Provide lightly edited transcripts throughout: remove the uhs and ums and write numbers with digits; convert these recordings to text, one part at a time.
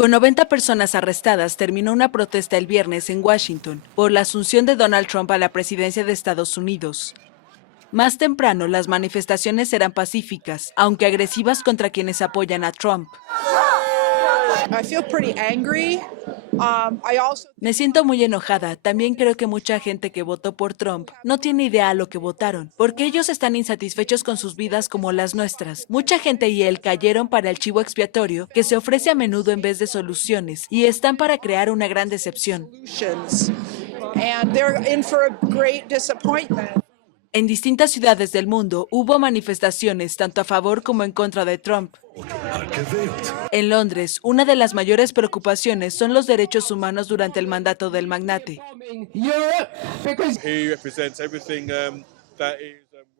Con 90 personas arrestadas, terminó una protesta el viernes en Washington por la asunción de Donald Trump a la presidencia de Estados Unidos. Más temprano, las manifestaciones eran pacíficas, aunque agresivas contra quienes apoyan a Trump. Me siento muy enojada. También creo que mucha gente que votó por Trump no tiene idea a lo que votaron, porque ellos están insatisfechos con sus vidas como las nuestras. Mucha gente y él cayeron para el chivo expiatorio que se ofrece a menudo en vez de soluciones, y están para crear una gran decepción. En distintas ciudades del mundo hubo manifestaciones tanto a favor como en contra de Trump. En Londres, una de las mayores preocupaciones son los derechos humanos durante el mandato del magnate.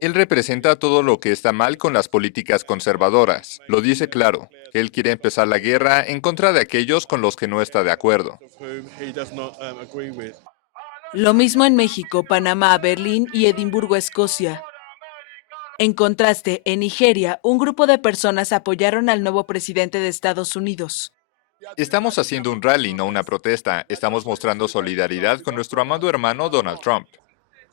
Él representa todo lo que está mal con las políticas conservadoras. Lo dice claro. Él quiere empezar la guerra en contra de aquellos con los que no está de acuerdo. Lo mismo en México, Panamá, Berlín y Edimburgo, Escocia. En contraste, en Nigeria, un grupo de personas apoyaron al nuevo presidente de Estados Unidos. Estamos haciendo un rally, no una protesta. Estamos mostrando solidaridad con nuestro amado hermano Donald Trump.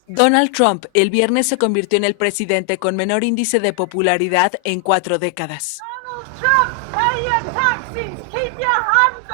Donald Trump el viernes se convirtió en el presidente con menor índice de popularidad en 4 décadas. Donald Trump, pay your taxes, keep your hands